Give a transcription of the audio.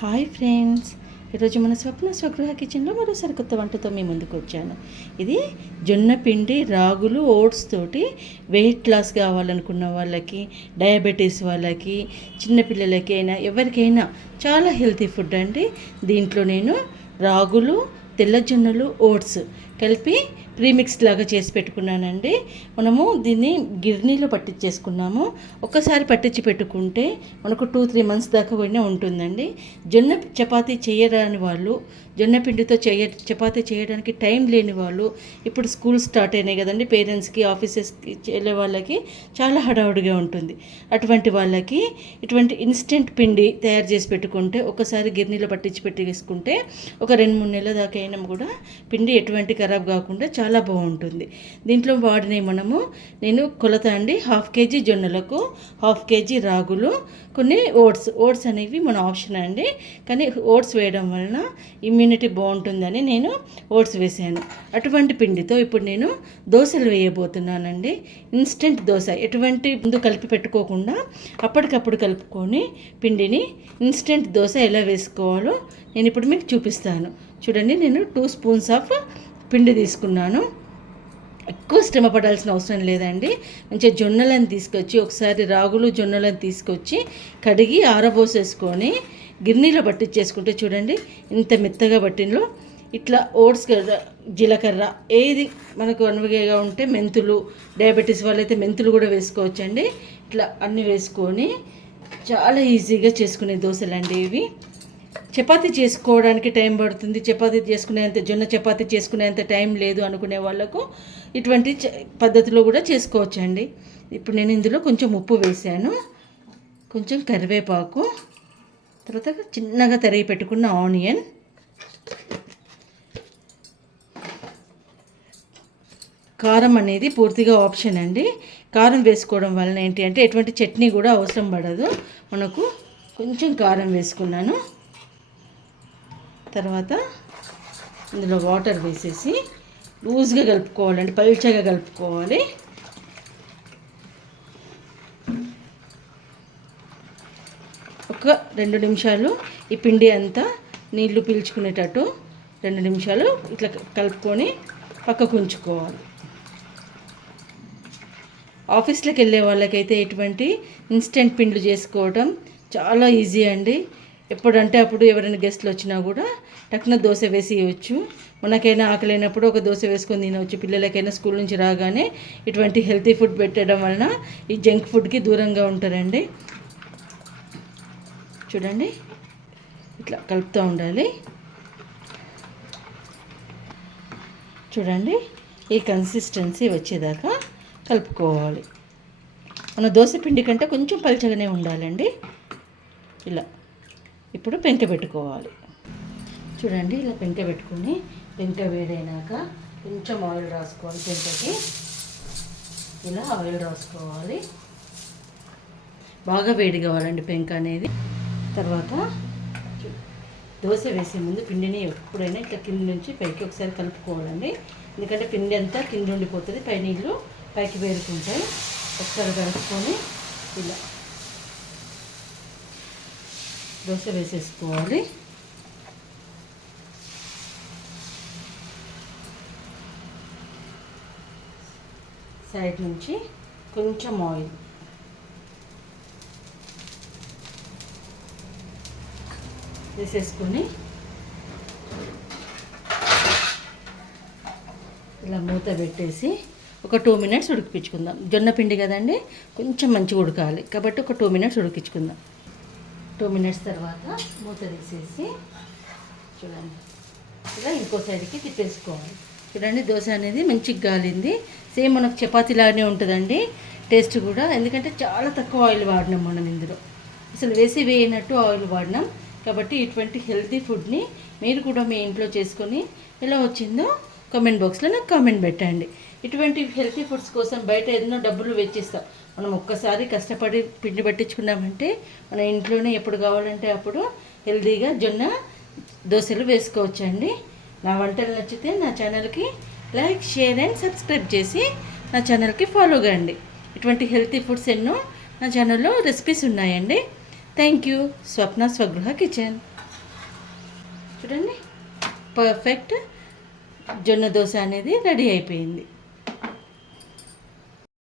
Hi friends, ఈరోజు మన స్వప్న స్వగృహ కిచెన్లో మరో సరికొత్త వంటతో మీ ముందుకు వచ్చాను. ఇది జొన్న పిండి, రాగులు, ఓట్స్ తోటి వెయిట్ లాస్ కావాలనుకున్న వాళ్ళకి, డయాబెటీస్ వాళ్ళకి, చిన్నపిల్లలకి అయినా ఎవరికైనా చాలా హెల్తీ ఫుడ్ అండి. దీంట్లో నేను రాగులు, తెల్ల జొన్నలు, ఓట్స్ కలిపి ప్రీమిక్స్ లాగా చేసి పెట్టుకున్నానండి. మనము దీన్ని గిర్నీలో పట్టించేసుకున్నాము. ఒక్కసారి పట్టించి పెట్టుకుంటే మనకు 2-3 మంత్స్ దాకా కూడా ఉంటుందండి. జొన్న చపాతీ చేయరాని వాళ్ళు, జొన్న పిండితో చపాతీ చేయడానికి టైం లేని వాళ్ళు, ఇప్పుడు స్కూల్ స్టార్ట్ అయినాయి కదండి, పేరెంట్స్కి, ఆఫీసెస్కి వెళ్ళే వాళ్ళకి చాలా హడావుడిగా ఉంటుంది. అటువంటి వాళ్ళకి ఇటువంటి ఇన్స్టెంట్ పిండి తయారు చేసి పెట్టుకుంటే, ఒకసారి గిర్నీలో పట్టించి పెట్టేసుకుంటే ఒక 2-3 నెలల దాకా అయినా కూడా పిండి ఎటువంటి ఖరాబ్ కాకుండా చాలా బాగుంటుంది. దీంట్లో వాడినవి నేను కొలత అండి, 1/2 కేజీ జొన్నలకు 1/2 కేజీ రాగులు, కొన్ని ఓట్స్ అనేవి మన ఆప్షన్ అండి. కానీ ఓట్స్ వేయడం వలన ఇమ్యూనిటీ బాగుంటుందని నేను ఓట్స్ వేసాను. అటువంటి పిండితో ఇప్పుడు నేను దోశలు వేయబోతున్నానండి. ఇన్స్టెంట్ దోశ, ఎటువంటి ముందు కలిపి పెట్టుకోకుండా అప్పటికప్పుడు కలుపుకొని పిండిని ఇన్స్టెంట్ దోశ ఎలా వేసుకోవాలో నేను ఇప్పుడు మీకు చూపిస్తాను. చూడండి, నేను 2 స్పూన్స్ ఆఫ్ పిండి తీసుకున్నాను. ఎక్కువ శ్రమ పడాల్సిన అవసరం లేదండి. మంచిగా జొన్నలను తీసుకొచ్చి, ఒకసారి రాగులు జొన్నలను తీసుకొచ్చి కడిగి ఆరబోసేసుకొని గిన్నెలో పట్టించేసుకుంటే చూడండి ఇంత మెత్తగా పట్టినలో. ఇట్లా ఓట్స్, జీలకర్ర ఏది మనకు అనువుగా ఉంటే, మెంతులు, డయాబెటీస్ వాళ్ళైతే మెంతులు కూడా వేసుకోవచ్చండి. ఇట్లా అన్నీ వేసుకొని చాలా ఈజీగా చేసుకునే దోశలండి ఇవి. చపాతీ చేసుకోవడానికి టైం పడుతుంది, జొన్న చపాతీ చేసుకునేంత టైం లేదు అనుకునే వాళ్ళకు ఇటువంటి పద్ధతిలో కూడా చేసుకోవచ్చండి. ఇప్పుడు నేను ఇందులో కొంచెం ఉప్పు వేసాను, కొంచెం కరివేపాకు, తర్వాత చిన్నగా తరిగి పెట్టుకున్న ఆనియన్, కారం అనేది పూర్తిగా ఆప్షన్ అండి. కారం వేసుకోవడం వలన ఏంటి అంటే ఎటువంటి చట్నీ కూడా అవసరం పడదు మనకు. కొంచెం కారం వేసుకున్నాను. తర్వాత ఇందులో వాటర్ వేసేసి లూజ్గా కలుపుకోవాలండి, పల్చగా కలుపుకోవాలి. ఒక 2 నిమిషాలు ఈ పిండి అంతా నీళ్లు పీల్చుకునేటట్టు 2 నిమిషాలు ఇట్లా కలుపుకొని పక్కకు ఉంచుకోవాలి. ఆఫీస్లోకి వెళ్ళే వాళ్ళకైతే ఇటువంటి ఇన్స్టెంట్ పిండిలు చేసుకోవడం చాలా ఈజీ అండి. ఎప్పుడంటే అప్పుడు ఎవరైనా గెస్ట్లు వచ్చినా కూడా టక్కున దోశ వేసి ఇవ్వచ్చు. మనకైనా ఆకలినప్పుడు ఒక దోశ వేసుకొని తినవచ్చు. పిల్లలకైనా స్కూల్ నుంచి రాగానే ఇటువంటి హెల్తీ ఫుడ్ పెట్టడం వలన ఈ జంక్ ఫుడ్కి దూరంగా ఉంటారండి. చూడండి, ఇట్లా కలుపుతూ ఉండాలి. చూడండి, ఈ కన్సిస్టెన్సీ వచ్చేదాకా కలుపుకోవాలి. మన దోశ పిండి కంటే కొంచెం పలచగానే ఉండాలండి. ఇలా ఇప్పుడు పెంక పెట్టుకోవాలి. చూడండి, ఇలా పెంక పెట్టుకుని, పెంక వేడైనాక కొంచెం ఆయిల్ రాసుకోవాలి. పెంకకి ఇలా ఆయిల్ రాసుకోవాలి. బాగా వేడి కావాలండి పెంక అనేది. తర్వాత దోశ వేసే ముందు పిండిని ఎప్పుడైనా ఇట్లా కింద నుంచి పైకి ఒకసారి కలుపుకోవాలండి. ఎందుకంటే పిండి అంతా కింద ఉండిపోతుంది, పై నీళ్ళు పైకి వేరుకుంటాయి. ఒకసారి కలుపుకొని ఇలా దోశ వేసేసుకోవాలి. సైడ్ నుంచి కొంచెం ఆయిల్ వేసేసుకొని ఇలా మూత పెట్టేసి ఒక 2 మినిట్స్ ఉడికించుకుందాం. జొన్న పిండి కదండి, కొంచెం మంచిగా ఉడకాలి కాబట్టి ఒక 2 మినిట్స్ ఉడికించుకుందాం. 2 మినిట్స్ తర్వాత మూత తీసేసి చూడండి ఇలా ఇంకో సైడ్కి తిప్పేసుకోవాలి. చూడండి, దోశ అనేది మంచిగా గాలింది. సేమ్ మనకు చపాతీలానే ఉంటుందండి టేస్ట్ కూడా. ఎందుకంటే చాలా తక్కువ ఆయిల్ వాడినాం మనం ఇందులో, అసలు వేయనట్టు ఆయిల్ వాడినాం. కాబట్టి ఇటువంటి హెల్తీ ఫుడ్ని మీరు కూడా మీ ఇంట్లో చేసుకొని ఎలా వచ్చిందో కామెంట్ బాక్స్లో నాకు కామెంట్ పెట్టండి. ఇటువంటి హెల్తీ ఫుడ్స్ కోసం బయట ఎన్నో డబ్బులు వెచ్చిస్తాం. మనం ఒక్కసారి కష్టపడి పిండి పట్టించుకున్నామంటే మన ఇంట్లోనే ఎప్పుడు కావాలంటే అప్పుడు హెల్తీగా జొన్న దోశలు వేసుకోవచ్చండి. నా వంటలు నచ్చితే నా ఛానల్కి లైక్, షేర్ అండ్ సబ్స్క్రైబ్ చేసి నా ఛానల్కి ఫాలో కండి. ఇటువంటి హెల్తీ ఫుడ్స్ ఎన్నో నా ఛానల్లో రెసిపీస్ ఉన్నాయండి. Thank you. Swapna Swagruha kitchen. చూడండి, పర్ఫెక్ట్ జొన్న దోశ అనేది రెడీ అయిపోయింది.